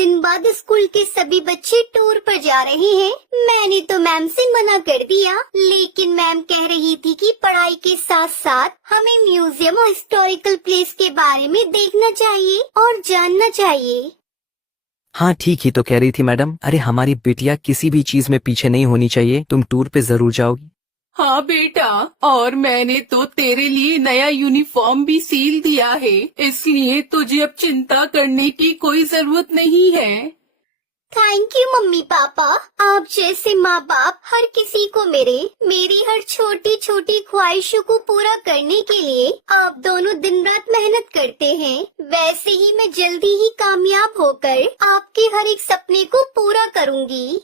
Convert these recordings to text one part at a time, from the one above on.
दिन बाद स्कूल के सभी बच्चे टूर पर जा रहे हैं। मैंने तो मैम से मना कर दिया, लेकिन मैम कह रही थी कि पढ़ाई के साथ साथ हमें म्यूजियम और हिस्टोरिकल प्लेस के बारे में देखना चाहिए और जानना चाहिए। हाँ ठीक ही तो कह रही थी मैडम। अरे हमारी बिटिया किसी भी चीज में पीछे नहीं होनी चाहिए। तुम टूर पे जरूर जाओगी। हाँ बेटा, और मैंने तो तेरे लिए नया यूनिफॉर्म भी सील दिया है, इसलिए तुझे अब चिंता करने की कोई जरूरत नहीं है। Thank you mummy papa. आप जैसे माँ बाप हर किसी को मेरी हर छोटी छोटी ख्वाहिशों को पूरा करने के लिए आप दोनों दिन रात मेहनत करते हैं। वैसे ही मैं जल्दी ही कामयाब होकर आपके हर एक सपने को पूरा करूँगी।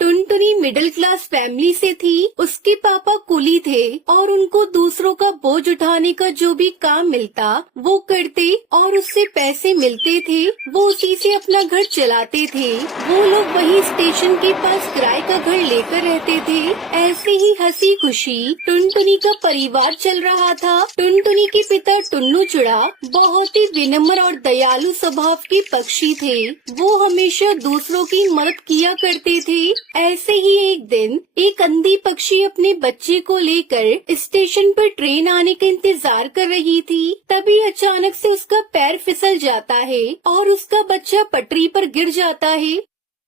टुनटुनी मिडिल क्लास फैमिली से थी। उसके पापा कुली थे और उनको दूसरों का बोझ उठाने का जो भी काम मिलता वो करते और उससे पैसे मिलते थे, वो उसी से अपना घर चलाते थे। वो लोग वही स्टेशन के पास किराए का घर लेकर रहते थे। ऐसे ही हंसी खुशी टुनटुनी का परिवार चल रहा था। टुनटुनी के पिता टुन्नू चुड़ा बहुत ही विनम्र और दयालु स्वभाव के पक्षी थे। वो हमेशा दूसरों की मदद किया करते थे। ऐसे ही एक दिन एक अंधी पक्षी अपने बच्चे को लेकर स्टेशन पर ट्रेन आने का इंतजार कर रही थी। तभी अचानक से उसका पैर फिसल जाता है और उसका बच्चा पटरी पर गिर जाता है।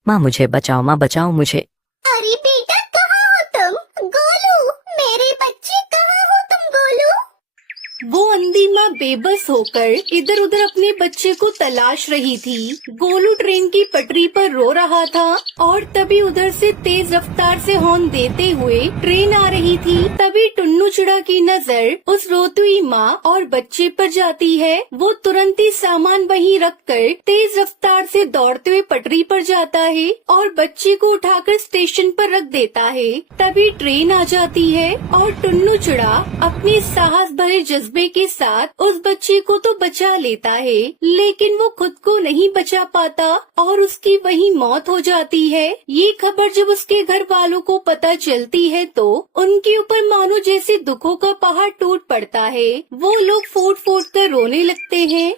माँ मुझे बचाओ, माँ बचाओ मुझे। अरे बेटा कहाँ हो तुम? गोलू, मेरे बच्चे कहाँ हो तुम गोलू? वो अंधी माँ बेबस होकर इधर उधर अपने बच्चे को तलाश रही थी। गोलू ट्रेन की पटरी पर रो रहा था और तभी उधर से तेज रफ्तार से हॉर्न देते हुए ट्रेन आ रही थी। तभी टुन्नू चिड़ा की नजर उस रोती हुई माँ और बच्चे पर जाती है। वो तुरंत ही सामान वहीं रखकर तेज रफ्तार से दौड़ते हुए पटरी पर जाता है और बच्चे को उठाकर स्टेशन पर रख देता है। तभी ट्रेन आ जाती है और टुन्नू चिड़ा अपने साहस भरे जज्बे के साथ उस बच्चे को तो बचा लेता है, लेकिन वो खुद को नहीं बचा पाता और उसकी वहीं मौत हो जाती है। ये खबर जब उसके घर वालों को पता चलती है तो उनके ऊपर मानो जैसे दुखों का पहाड़ टूट पड़ता है। वो लोग फूट फूट कर रोने लगते हैं।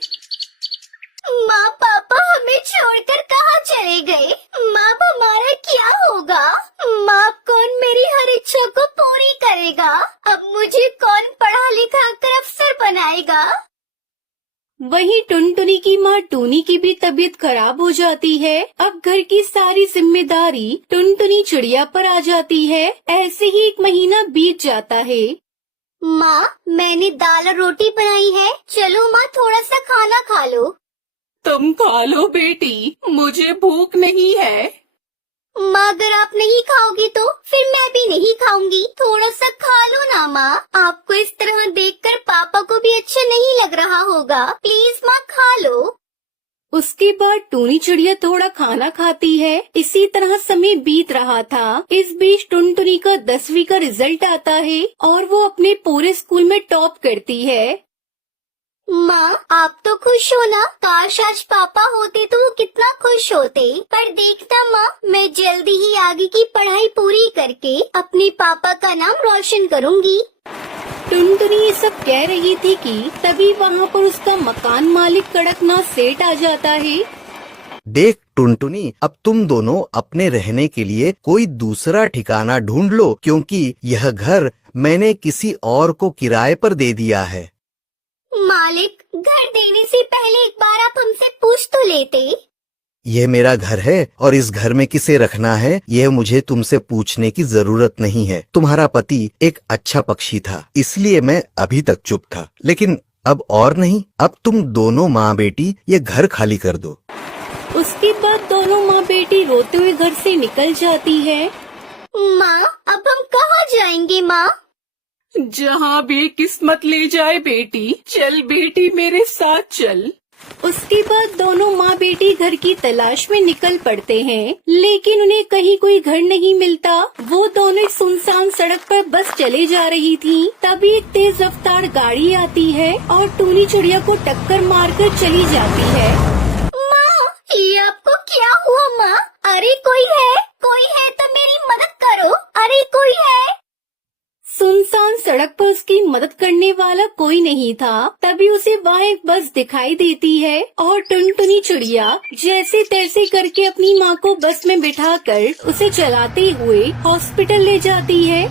माँ पापा हमें छोड़कर कहाँ चले गए? माँ हमारा क्या होगा? माँ कौन मेरी हर इच्छा को पूरी करेगा? अब मुझे कौन पढ़ा लिखा कर अफसर बनाएगा? वहीं टुनटुनी की माँ टूनी की भी तबीयत खराब हो जाती है। अब घर की सारी जिम्मेदारी टुनटुनी चिड़िया पर आ जाती है। ऐसे ही एक महीना बीत जाता है। माँ मैंने दाल और रोटी बनाई है, चलो माँ थोड़ा सा खाना खा लो। तुम खा लो बेटी, मुझे भूख नहीं है। माँ अगर आप नहीं खाओगी तो फिर मैं भी नहीं खाऊंगी। थोड़ा सा खा लो ना माँ। आपको इस तरह देखकर पापा को भी अच्छा नहीं लग रहा होगा। प्लीज माँ खा लो। उसके बाद टूनी चिड़िया थोड़ा खाना खाती है। इसी तरह समय बीत रहा था। इस बीच टुनटुनी का 10वीं का रिजल्ट आता है और वो अपने पूरे स्कूल में टॉप करती है। माँ आप तो खुश हो ना? काश आज पापा होते तो वो कितना खुश होते। पर देखना माँ, मैं जल्दी ही आगे की पढ़ाई पूरी करके अपने पापा का नाम रोशन करूँगी। टुनटुनी ये सब कह रही थी कि तभी वहाँ पर उसका मकान मालिक कड़कनाथ सेठ आ जाता है। देख टुनटुनी, अब तुम दोनों अपने रहने के लिए कोई दूसरा ठिकाना ढूंढ लो, क्योंकि यह घर मैंने किसी और को किराए पर दे दिया है। मालिक, घर देने से पहले एक बार आप हमसे पूछ तो लेते। यह मेरा घर है और इस घर में किसे रखना है यह मुझे तुमसे पूछने की जरूरत नहीं है। तुम्हारा पति एक अच्छा पक्षी था, इसलिए मैं अभी तक चुप था, लेकिन अब और नहीं। अब तुम दोनों माँ बेटी ये घर खाली कर दो। उसके बाद दोनों माँ बेटी रोते हुए घर से निकल जाती है। माँ अब हम कहाँ जाएंगे माँ? जहाँ भी किस्मत ले जाए बेटी। चल बेटी मेरे साथ चल। उसके बाद दोनों माँ बेटी घर की तलाश में निकल पड़ते हैं, लेकिन उन्हें कहीं कोई घर नहीं मिलता। वो दोनों एक सुनसान सड़क पर बस चले जा रही थी। तभी एक तेज रफ्तार गाड़ी आती है और टूनी चिड़िया को टक्कर मारकर चली जाती है। माँ ये आपको क्या हुआ माँ? अरे कोई है तो मेरी मदद करो। अरे कोई है। सुनसान सड़क पर उसकी मदद करने वाला कोई नहीं था। तभी उसे वहाँ एक बस दिखाई देती है और टुनटुनी चिड़िया जैसे तैसे करके अपनी माँ को बस में बिठाकर उसे चलाते हुए हॉस्पिटल ले जाती है।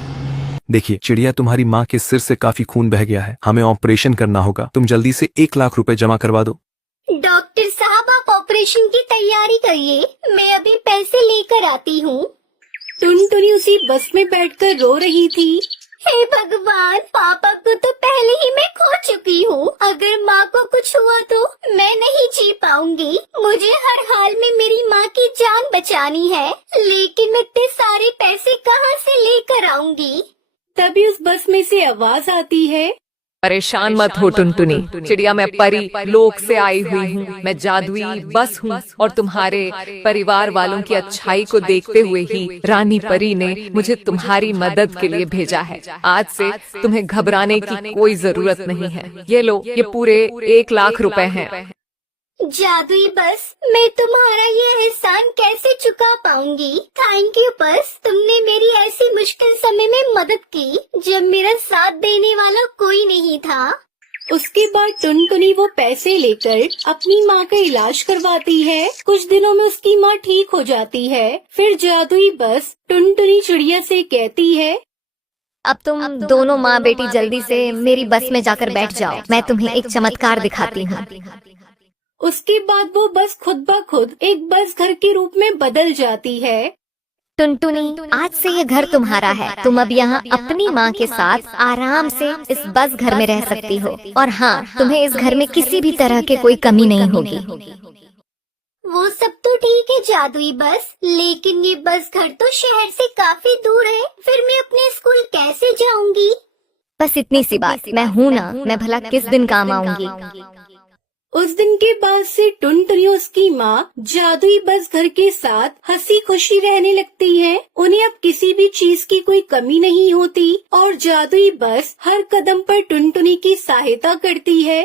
देखिए चिड़िया, तुम्हारी माँ के सिर से काफी खून बह गया है, हमें ऑपरेशन करना होगा, तुम जल्दी से 1 लाख रुपए जमा करवा दो। डॉक्टर साहब, आप ऑपरेशन की तैयारी करिए, मैं अभी पैसे लेकर आती हूँ। टुनटुनी उसी बस में बैठकर रो रही थी। हे भगवान, पापा को तो पहले ही मैं खो चुकी हूँ। अगर माँ को कुछ हुआ तो मैं नहीं जी पाऊंगी। मुझे हर हाल में मेरी माँ की जान बचानी है, लेकिन मैं इतने सारे पैसे कहाँ से लेकर आऊंगी? तभी उस बस में से आवाज आती है, परेशान मत हो टुनटुनी चिड़िया, मैं परी लोक से आई हुई हूँ। मैं जादुई बस हूँ और तुम्हारे परिवार वालों की अच्छाई को देखते हुए ही रानी परी ने मुझे तुम्हारी मदद के लिए भेजा है। आज से तुम्हें घबराने की कोई जरूरत नहीं है। ये लो, ये पूरे 1 लाख रुपए हैं। जादुई बस, मैं तुम्हारा ये एहसान कैसे चुका पाऊंगी? थैंक यू बस, तुमने मेरी ऐसी मुश्किल समय में मदद की जब मेरा साथ देने वाला कोई नहीं था। उसके बाद टुनटुनी वो पैसे लेकर अपनी माँ का इलाज करवाती है। कुछ दिनों में उसकी माँ ठीक हो जाती है। फिर जादुई बस टुनटुनी चिड़िया से कहती है, अब तुम दोनों माँ बेटी जल्दी से मेरी बस में जाकर बैठ जाओ, मैं तुम्हें एक चमत्कार दिखाती हूँ। उसके बाद वो बस खुद ब खुद एक बस घर के रूप में बदल जाती है। टुनटुनी, आज से ये घर तुम्हारा है। तुम अब यहाँ अपनी माँ के साथ आराम से इस बस घर में रह सकती हो। और हाँ, तुम्हें इस घर में किसी भी तरह की कोई कमी नहीं होगी। वो सब तो ठीक है जादुई बस, लेकिन ये बस घर तो शहर से काफी दूर है। फिर मैं अपने स्कूल कैसे जाऊंगी? बस इतनी सी बात, मैं हूँ ना, मैं भला किस दिन काम आऊंगी। उस दिन के बाद से टुनटुनी और उसकी माँ जादुई बस घर के साथ हंसी खुशी रहने लगती हैं। उन्हें अब किसी भी चीज की कोई कमी नहीं होती और जादुई बस हर कदम पर टुनटुनी की सहायता करती है।